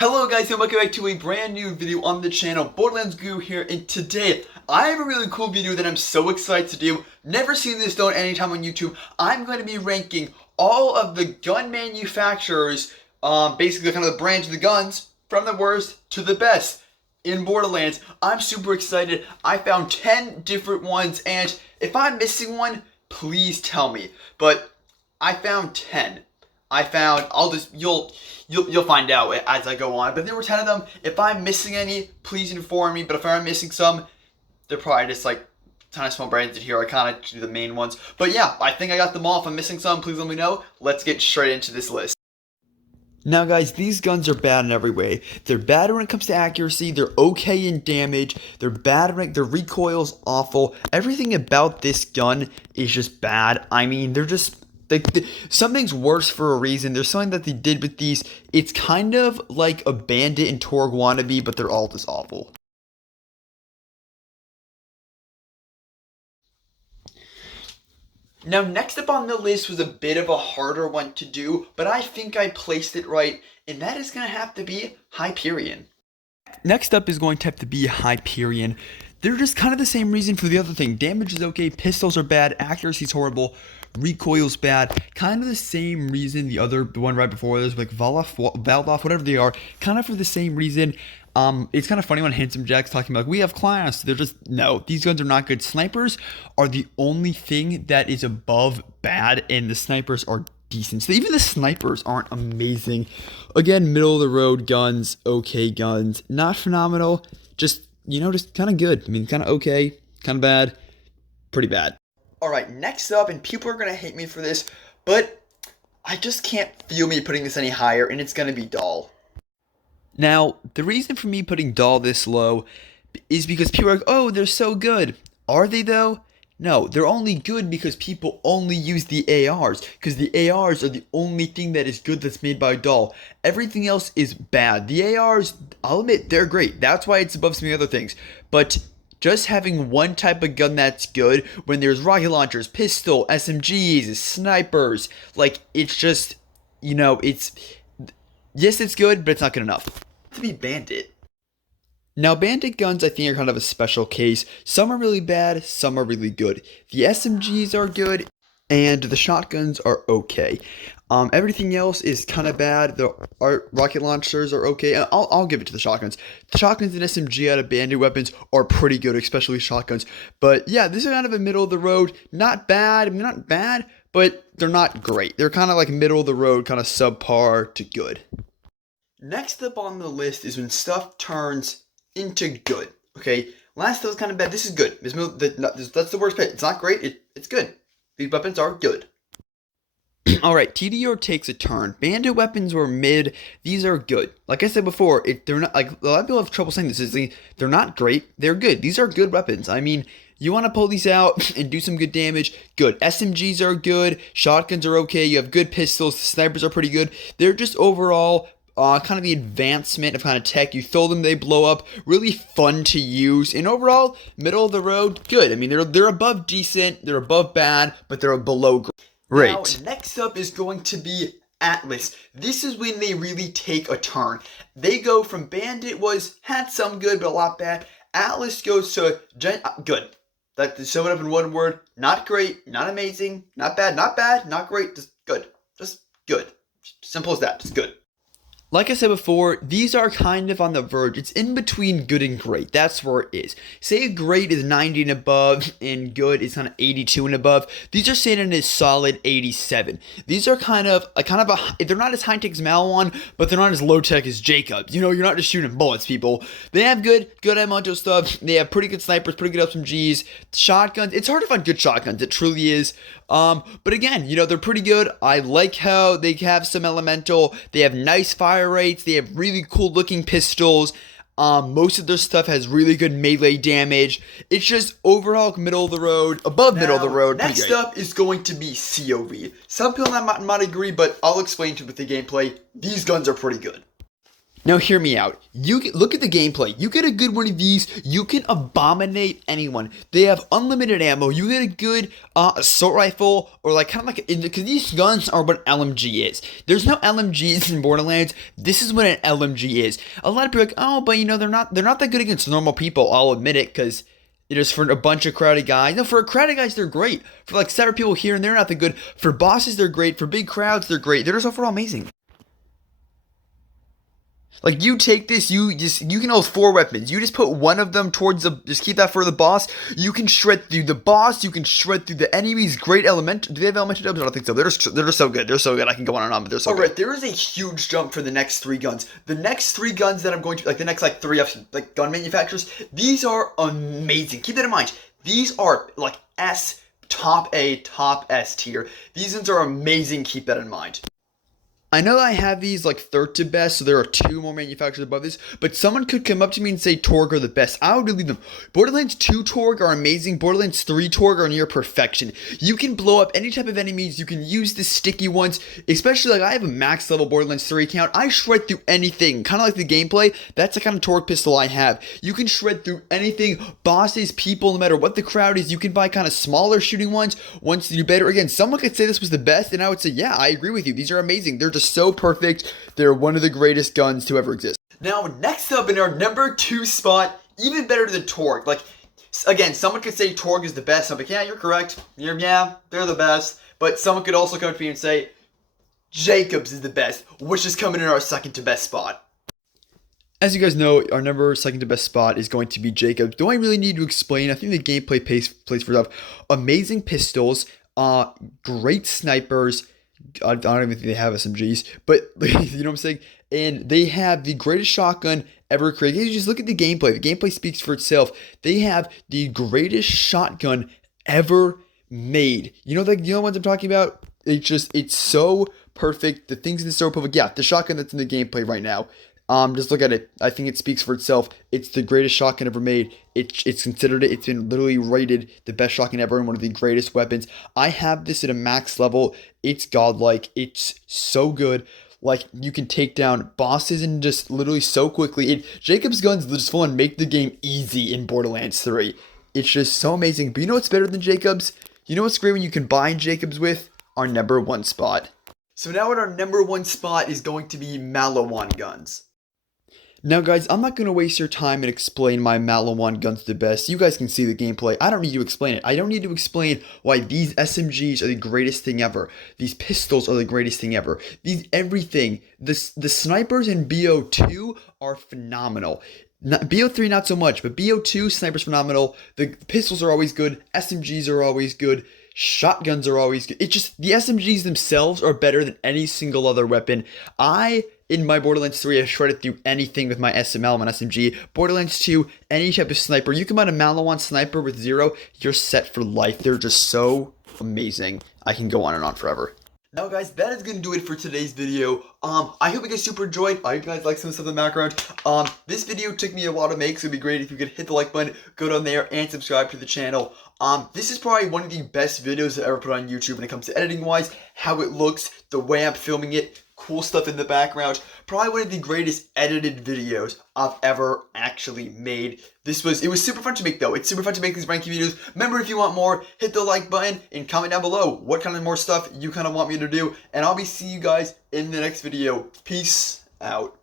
Hello guys and welcome back to a brand new video on the channel. Borderlands Guru here, and today I have a really cool video that I'm so excited to do. Never seen this done anytime on YouTube. I'm going to be ranking all of the gun manufacturers, basically kind of the brands of the guns, from the worst to the best in Borderlands. I'm super excited. I found 10 different ones, and if I'm missing one, please tell me. But I found 10. You'll find out as I go on. But there were 10 of them. If I'm missing any, please inform me. But if I'm missing some, they're probably just like a ton of small brands in here. I kind of do the main ones. But yeah, I think I got them all. If I'm missing some, please let me know. Let's get straight into this list. Now guys, these guns are bad in every way. They're bad when it comes to accuracy, they're okay in damage, they're bad when their recoil's awful. Everything about this gun is just bad. I mean, they're just... something's worse for a reason. There's something that they did with these. It's kind of like a Bandit and Torg wannabe, but they're all just awful. Now, next up on the list was a bit of a harder one to do, but I think I placed it right, and that is going to have to be Hyperion. Next up is going to have to be Hyperion. They're just kind of the same reason for the other thing. Damage is okay, pistols are bad, accuracy's horrible, recoil's bad. Kind of the same reason the one right before this, like Valdoff, whatever they are, kind of for the same reason. It's kind of funny when Handsome Jack's talking about, like, we have class. They're just, no, these guns are not good. Snipers are the only thing that is above bad, and the snipers are decent. So even the snipers aren't amazing. Again, middle of the road guns, okay guns, not phenomenal, just, you know, just kind of good. I mean, kind of okay, kind of bad, pretty bad. Alright, next up, and people are going to hate me for this, but I just can't feel me putting this any higher, and it's going to be Doll. Now, the reason for me putting Doll this low is because people are like, oh, they're so good. Are they though? No, they're only good because people only use the ARs, because the ARs are the only thing that is good that's made by Doll. Everything else is bad. The ARs, I'll admit, they're great. That's why it's above some of the other things. But just having one type of gun that's good when there's rocket launchers, pistol, SMGs, snipers, like, it's just, you know, yes, it's good, but it's not good enough. To be Bandit. Now, Bandit guns, I think, are kind of a special case. Some are really bad, some are really good. The SMGs are good, and the shotguns are okay. Everything else is kind of bad. The rocket launchers are okay. I'll give it to the shotguns. The shotguns and SMG out of Bandit weapons are pretty good, especially shotguns. But yeah, this is kind of a middle of the road. Not bad. I mean, not bad, but they're not great. They're kind of like middle of the road, kind of subpar to good. Next up on the list is when stuff turns into good. Okay, last that was kind of bad. This is good. That's the worst bit. It's not great. It's good. These weapons are good. Alright, TDR takes a turn. Bandit weapons were mid. These are good. Like I said before, they're not, like, a lot of people have trouble saying this. They're not great. They're good. These are good weapons. I mean, you want to pull these out and do some good damage, good. SMGs are good. Shotguns are okay. You have good pistols. The snipers are pretty good. They're just overall kind of the advancement of kind of tech. You throw them, they blow up. Really fun to use. And overall, middle of the road, good. I mean, they're above decent. They're above bad, but they're below great. Now, next up is going to be Atlas. This is when they really take a turn. They go from Bandit had some good, but a lot bad. Atlas goes to good. That to sum it up in one word: not great, not amazing, not bad, not great, just good. Just good. Simple as that, just good. Like I said before, these are kind of on the verge. It's in between good and great. That's where it is. Say great is 90 and above, and good is kind of 82 and above. These are sitting in a solid 87. These are kind of they're not as high tech as Malawan, but they're not as low tech as Jacobs. You know, you're not just shooting bullets, people. They have good amount of stuff. They have pretty good snipers, pretty good SMGs, shotguns. It's hard to find good shotguns. It truly is. But again, you know, they're pretty good. I like how they have some elemental. They have nice fire rates. They have really cool looking pistols. Most of their stuff has really good melee damage. It's just overall middle of the road, middle of the road. Next up is going to be COV. Some people might agree, but I'll explain to you with the gameplay. These guns are pretty good. Now hear me out. Look at the gameplay. You get a good one of these, you can abominate anyone. They have unlimited ammo. You get a good assault rifle, or like kind of like because these guns are what LMG is. There's no LMGs in Borderlands. This is what an LMG is. A lot of people are like, oh, but you know they're not that good against normal people. I'll admit it, because it is for a bunch of crowded guys. No, for crowded guys, they're great. For like separate people here and there, not that good. For bosses, they're great. For big crowds, they're great. They're just overall amazing. Like, you take this, you can hold 4 weapons. You just put one of them towards just keep that for the boss. You can shred through the boss. You can shred through the enemies. Great elemental. Do they have elemental jumps? I don't think so. They're just so good. They're so good. I can go on and on, but they're so good. Alright, there is a huge jump for the next 3 guns. The next 3 guns that I'm going to, like the next like 3 like gun manufacturers, these are amazing. Keep that in mind. These are like top A, top S tier. These ones are amazing. Keep that in mind. I know that I have these like 3rd to best, so there are 2 more manufacturers above this, but someone could come up to me and say Torg are the best. I would believe them. Borderlands 2 Torg are amazing. Borderlands 3 Torg are near perfection. You can blow up any type of enemies. You can use the sticky ones, especially like I have a max level Borderlands 3 account. I shred through anything, kind of like the gameplay. That's the kind of Torg pistol I have. You can shred through anything, bosses, people, no matter what the crowd is. You can buy kind of smaller shooting ones once you do better. Again, someone could say this was the best, and I would say, yeah, I agree with you. These are amazing. They're just so perfect. They're one of the greatest guns to ever exist. Now, next up in our number 2 spot, even better than Torg. Like, again, someone could say Torg is the best. I'm like, yeah, you're correct. Yeah, they're the best. But someone could also come to me and say Jacobs is the best, which is coming in our 2nd to best spot. As you guys know, our number 2nd to best spot is going to be Jacobs. Don't I really need to explain? I think the gameplay plays for itself. Amazing pistols, great snipers. I don't even think they have SMGs, but you know what I'm saying? And they have the greatest shotgun ever created. You just look at the gameplay. The gameplay speaks for itself. They have the greatest shotgun ever made. You know the ones I'm talking about? It's so perfect. The things in the so perfect. Yeah, the shotgun that's in the gameplay right now. Just look at it. I think it speaks for itself. It's the greatest shotgun ever made. It's considered it. It's been literally rated the best shotgun ever and one of the greatest weapons. I have this at a max level. It's godlike. It's so good. Like, you can take down bosses and just literally so quickly. Jacob's guns just full and make the game easy in Borderlands 3. It's just so amazing. But you know what's better than Jacobs? You know what's great when you combine Jacobs with? Our number 1 spot. So now at our number 1 spot is going to be Malawan guns. Now guys, I'm not going to waste your time and explain my Malawan guns the best. You guys can see the gameplay. I don't need to explain it. I don't need to explain why these SMGs are the greatest thing ever. These pistols are the greatest thing ever. Everything. The snipers in BO2 are phenomenal. BO3 not so much, but BO2 snipers phenomenal. The pistols are always good. SMGs are always good. Shotguns are always good. It's just the SMGs themselves are better than any single other weapon. In my Borderlands 3, I shredded through anything with my SML and SMG. Borderlands 2, any type of sniper. You come out a Malawan sniper with 0, you're set for life. They're just so amazing. I can go on and on forever. Now guys, that is going to do it for today's video. I hope you guys super enjoyed. I hope you guys like some stuff in the background. This video took me a while to make, so it'd be great if you could hit the like button, go down there, and subscribe to the channel. This is probably one of the best videos I've ever put on YouTube when it comes to editing wise, how it looks, the way I'm filming it, cool stuff in the background. Probably one of the greatest edited videos I've ever actually made. It was super fun to make though. It's super fun to make these ranking videos. Remember, if you want more, hit the like button and comment down below what kind of more stuff you kind of want me to do. And I'll be seeing you guys in the next video. Peace out.